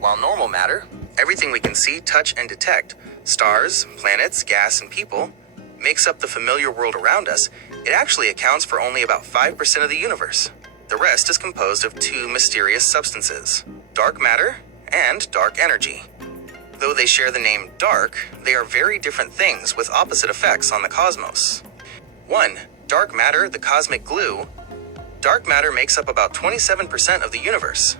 While normal matter, everything we can see, touch, and detect, stars, planets, gas, and people, makes up the familiar world around us, it actually accounts for only about 5% of the universe. The rest is composed of two mysterious substances, dark matter and dark energy. Though they share the name dark, they are very different things with opposite effects on the cosmos. 1. Dark matter, the cosmic glue. Dark matter makes up about 27% of the universe.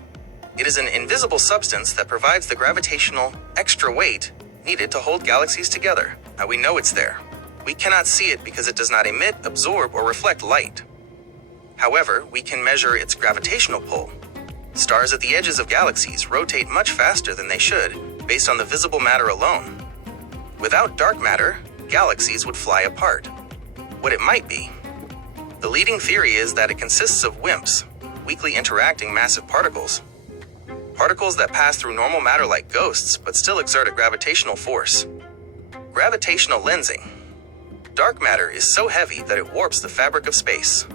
It is an invisible substance that provides the gravitational extra weight needed to hold galaxies together. Now we know it's there. We cannot see it because it does not emit, absorb, or reflect light. However, we can measure its gravitational pull. Stars at the edges of galaxies rotate much faster than they should, based on the visible matter alone. Without dark matter, galaxies would fly apart. What it might be. The leading theory is that it consists of WIMPs, weakly interacting massive particles. Particles that pass through normal matter like ghosts, but still exert a gravitational force. Gravitational lensing. Dark matter is so heavy that it warps the fabric of space.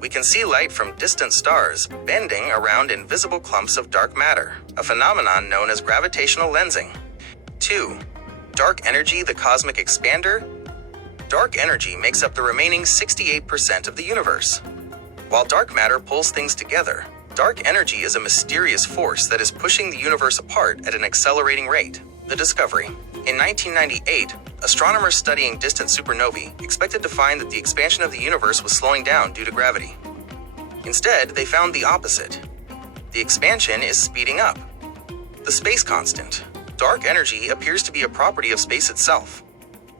We can see light from distant stars bending around invisible clumps of dark matter, a phenomenon known as gravitational lensing. 2. Dark energy, the cosmic expander. Dark energy makes up the remaining 68% of the universe. While dark matter pulls things together, dark energy is a mysterious force that is pushing the universe apart at an accelerating rate. The discovery. In 1998, astronomers studying distant supernovae expected to find that the expansion of the universe was slowing down due to gravity. Instead, they found the opposite. The expansion is speeding up. The space constant. Dark energy appears to be a property of space itself.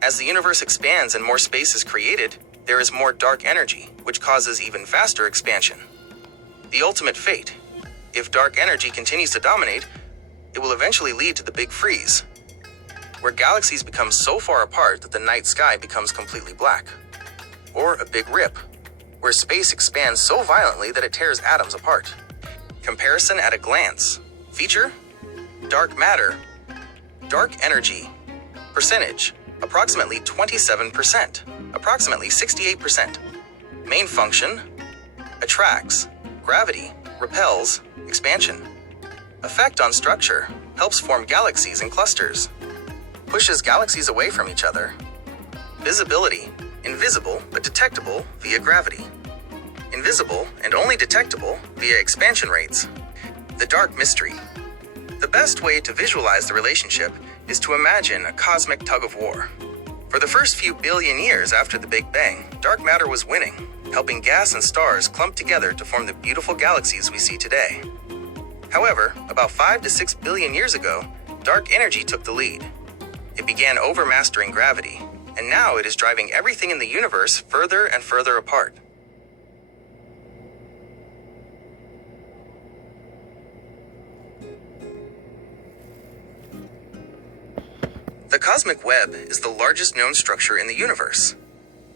As the universe expands and more space is created, there is more dark energy, which causes even faster expansion. The ultimate fate. If dark energy continues to dominate, it will eventually lead to the Big Freeze, where galaxies become so far apart that the night sky becomes completely black. Or a Big Rip, where space expands so violently that it tears atoms apart. Comparison at a glance. Feature: dark matter, dark energy. Percentage: approximately 27%, approximately 68%. Main function: attracts, gravity, repels, expansion. Effect on structure: helps form galaxies and clusters. Pushes galaxies away from each other. Visibility: invisible but detectable via gravity. Invisible and only detectable via expansion rates. The dark mystery. The best way to visualize the relationship is to imagine a cosmic tug-of-war. For the first few billion years after the Big Bang, dark matter was winning, helping gas and stars clump together to form the beautiful galaxies we see today. However, about 5 to 6 billion years ago, dark energy took the lead. It began overmastering gravity, and now it is driving everything in the universe further and further apart. The cosmic web is the largest known structure in the universe.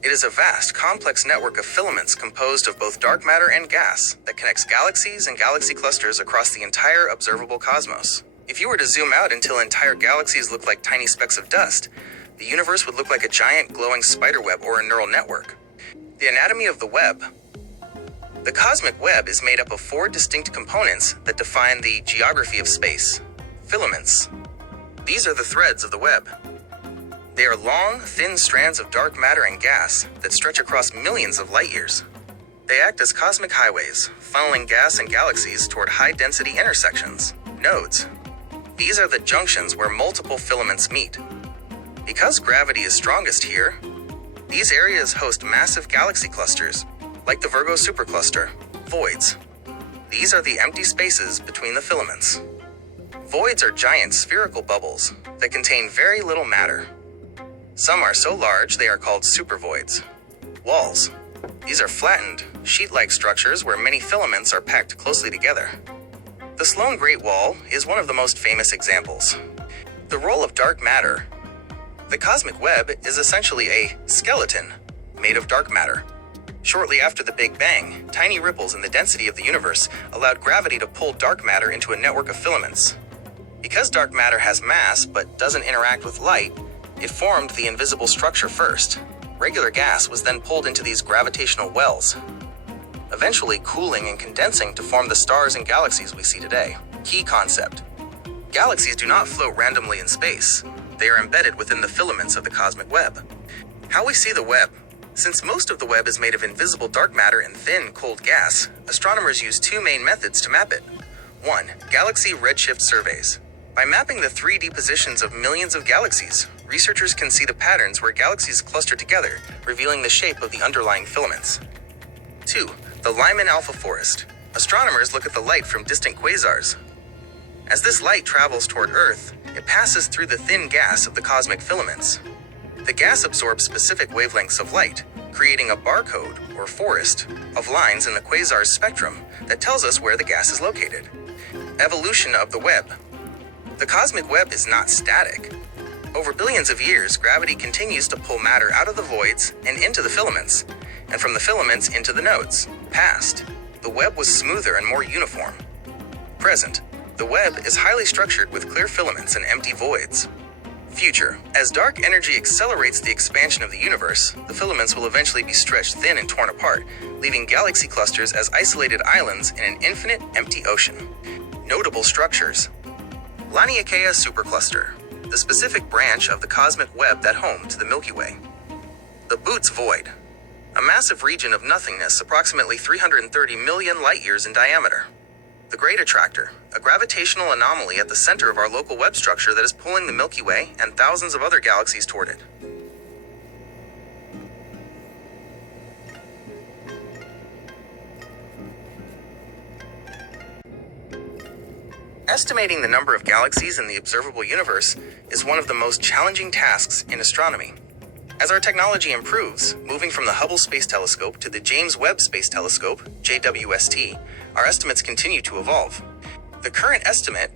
It is a vast, complex network of filaments composed of both dark matter and gas that connects galaxies and galaxy clusters across the entire observable cosmos. If you were to zoom out until entire galaxies look like tiny specks of dust, the universe would look like a giant glowing spiderweb or a neural network. The anatomy of the web. The cosmic web is made up of 4 distinct components that define the geography of space. Filaments. These are the threads of the web. They are long, thin strands of dark matter and gas that stretch across millions of light years. They act as cosmic highways, funneling gas and galaxies toward high-density intersections, nodes. These are the junctions where multiple filaments meet. Because gravity is strongest here, these areas host massive galaxy clusters, like the Virgo supercluster, voids. These are the empty spaces between the filaments. Voids are giant spherical bubbles that contain very little matter. Some are so large they are called supervoids. Walls. These are flattened, sheet-like structures where many filaments are packed closely together. The Sloan Great Wall is one of the most famous examples. The role of dark matter. The cosmic web is essentially a skeleton made of dark matter. Shortly after the Big Bang, tiny ripples in the density of the universe allowed gravity to pull dark matter into a network of filaments. Because dark matter has mass but doesn't interact with light, it formed the invisible structure first. Regular gas was then pulled into these gravitational wells, eventually cooling and condensing to form the stars and galaxies we see today. Key concept. Galaxies do not float randomly in space. They are embedded within the filaments of the cosmic web. How we see the web. Since most of the web is made of invisible dark matter and thin, cold gas, astronomers use two main methods to map it. 1. Galaxy redshift surveys. By mapping the 3D positions of millions of galaxies, researchers can see the patterns where galaxies cluster together, revealing the shape of the underlying filaments. 2. The Lyman alpha forest. Astronomers look at the light from distant quasars. As this light travels toward Earth, it passes through the thin gas of the cosmic filaments. The gas absorbs specific wavelengths of light, creating a barcode, or forest, of lines in the quasar's spectrum that tells us where the gas is located. Evolution of the web. The cosmic web is not static. Over billions of years, gravity continues to pull matter out of the voids and into the filaments, and from the filaments into the nodes. Past, the web was smoother and more uniform. Present, the web is highly structured with clear filaments and empty voids. Future, as dark energy accelerates the expansion of the universe, the filaments will eventually be stretched thin and torn apart, leaving galaxy clusters as isolated islands in an infinite, empty ocean. Notable structures. Laniakea supercluster, the specific branch of the cosmic web that home to the Milky Way. The Boots Void, a massive region of nothingness approximately 330 million light-years in diameter. The Great Attractor, a gravitational anomaly at the center of our local web structure that is pulling the Milky Way and thousands of other galaxies toward it. Estimating the number of galaxies in the observable universe is one of the most challenging tasks in astronomy. As our technology improves, moving from the Hubble Space Telescope to the James Webb Space Telescope, JWST, our estimates continue to evolve. The current estimate,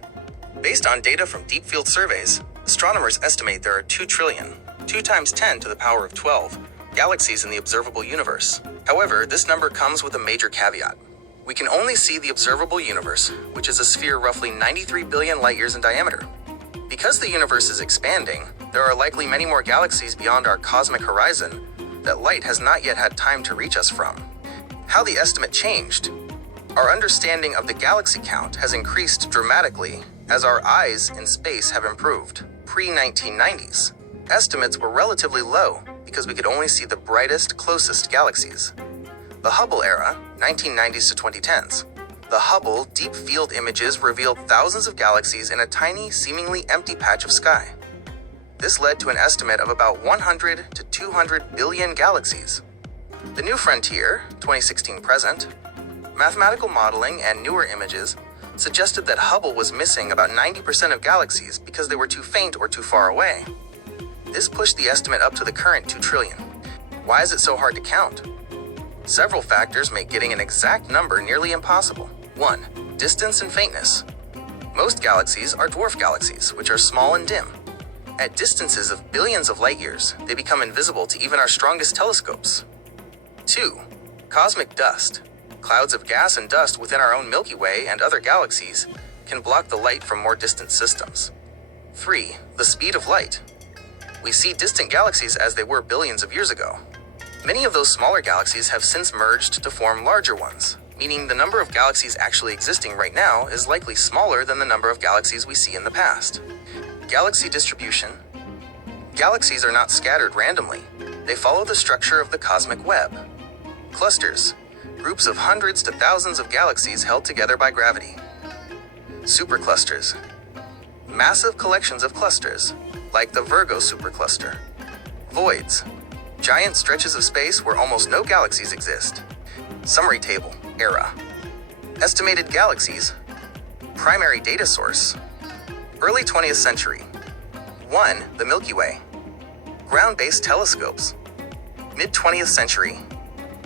based on data from deep field surveys, astronomers estimate there are 2 trillion, 2 times 10 to the power of 12, galaxies in the observable universe. However, this number comes with a major caveat. We can only see the observable universe, which is a sphere roughly 93 billion light-years in diameter. Because the universe is expanding, there are likely many more galaxies beyond our cosmic horizon that light has not yet had time to reach us from. How the estimate changed. Our understanding of the galaxy count has increased dramatically as our eyes in space have improved. Pre-1990s, estimates were relatively low because we could only see the brightest, closest galaxies. The Hubble era, 1990s to 2010s. The Hubble deep field images revealed thousands of galaxies in a tiny, seemingly empty patch of sky. This led to an estimate of about 100 to 200 billion galaxies. The New Frontier, 2016 present, mathematical modeling and newer images suggested that Hubble was missing about 90% of galaxies because they were too faint or too far away. This pushed the estimate up to the current 2 trillion. Why is it so hard to count? Several factors make getting an exact number nearly impossible. 1. Distance and faintness. Most galaxies are dwarf galaxies, which are small and dim. At distances of billions of light-years, they become invisible to even our strongest telescopes. 2. Cosmic dust. Clouds of gas and dust within our own Milky Way and other galaxies can block the light from more distant systems. 3. The speed of light. We see distant galaxies as they were billions of years ago. Many of those smaller galaxies have since merged to form larger ones, meaning the number of galaxies actually existing right now is likely smaller than the number of galaxies we see in the past. Galaxy distribution. Galaxies are not scattered randomly. They follow the structure of the cosmic web. Clusters. Groups of hundreds to thousands of galaxies held together by gravity. Superclusters. Massive collections of clusters, like the Virgo supercluster. Voids. Giant stretches of space where almost no galaxies exist. Summary table, era. Estimated galaxies. Primary data source. Early 20th century. 1. The Milky Way. Ground-based telescopes. Mid-20th century.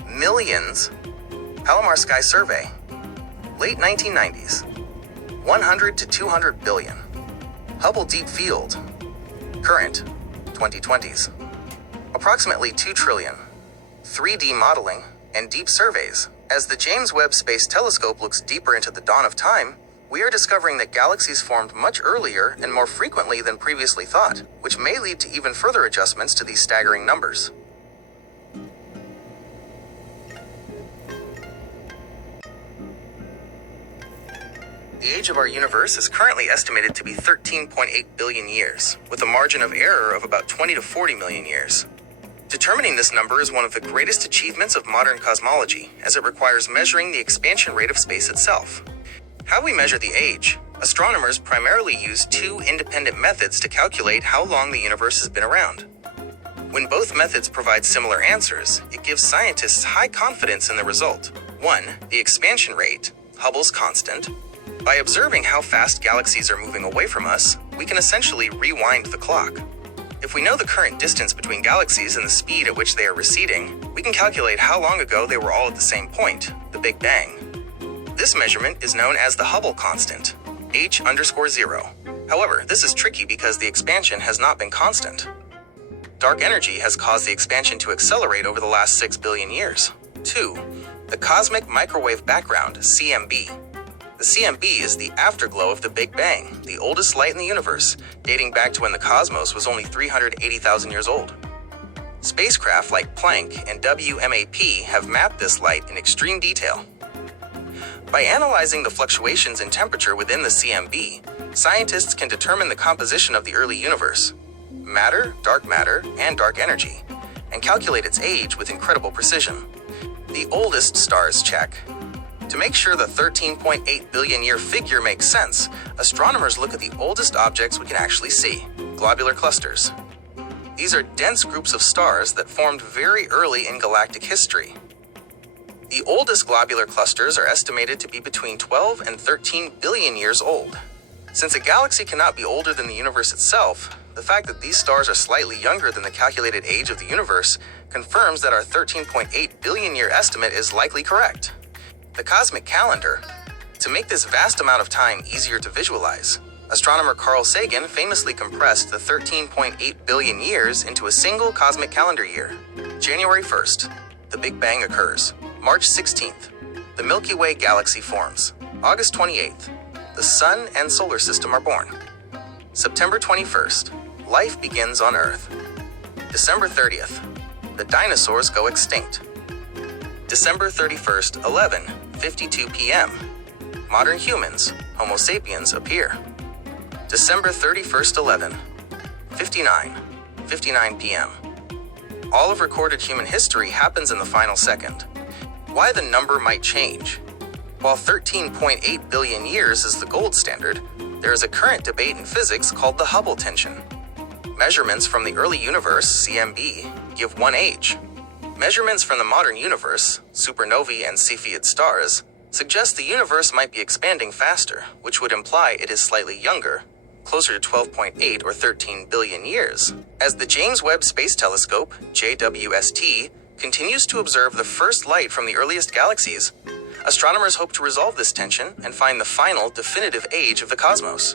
Millions. Palomar Sky Survey. Late 1990s. 100 to 200 billion. Hubble Deep Field. Current, 2020s. Approximately 2 trillion. 3D modeling and deep surveys. As the James Webb Space Telescope looks deeper into the dawn of time, we are discovering that galaxies formed much earlier and more frequently than previously thought, which may lead to even further adjustments to these staggering numbers. The age of our universe is currently estimated to be 13.8 billion years, with a margin of error of about 20 to 40 million years. Determining this number is one of the greatest achievements of modern cosmology, as it requires measuring the expansion rate of space itself. How we measure the age? Astronomers primarily use two independent methods to calculate how long the universe has been around. When both methods provide similar answers, it gives scientists high confidence in the result. 1. The expansion rate, Hubble's constant. By observing how fast galaxies are moving away from us, we can essentially rewind the clock. If we know the current distance between galaxies and the speed at which they are receding, we can calculate how long ago they were all at the same point, the Big Bang. This measurement is known as the Hubble constant, h_0. However, this is tricky because the expansion has not been constant. Dark energy has caused the expansion to accelerate over the last 6 billion years. 2. The cosmic microwave background, CMB. The CMB is the afterglow of the Big Bang, the oldest light in the universe, dating back to when the cosmos was only 380,000 years old. Spacecraft like Planck and WMAP have mapped this light in extreme detail. By analyzing the fluctuations in temperature within the CMB, scientists can determine the composition of the early universe, matter, and dark energy, and calculate its age with incredible precision. The oldest stars check. To make sure the 13.8 billion year figure makes sense, astronomers look at the oldest objects we can actually see, globular clusters. These are dense groups of stars that formed very early in galactic history. The oldest globular clusters are estimated to be between 12 and 13 billion years old. Since a galaxy cannot be older than the universe itself, the fact that these stars are slightly younger than the calculated age of the universe confirms that our 13.8 billion year estimate is likely correct. The cosmic calendar. To make this vast amount of time easier to visualize, astronomer Carl Sagan famously compressed the 13.8 billion years into a single cosmic calendar year. January 1st, the Big Bang occurs. March 16th, the Milky Way galaxy forms. August 28th, the Sun and Solar System are born. September 21st, life begins on Earth. December 30th, the dinosaurs go extinct. December 31st, 11:52 p.m. Modern humans, Homo sapiens, appear. December 31st, 11:59 p.m. All of recorded human history happens in the final second. Why the number might change? While 13.8 billion years is the gold standard, there is a current debate in physics called the Hubble tension. Measurements from the early universe, CMB, give one age. Measurements from the modern universe, supernovae and Cepheid stars, suggest the universe might be expanding faster, which would imply it is slightly younger, closer to 12.8 or 13 billion years. As the James Webb Space Telescope, JWST, continues to observe the first light from the earliest galaxies, astronomers hope to resolve this tension and find the final, definitive age of the cosmos.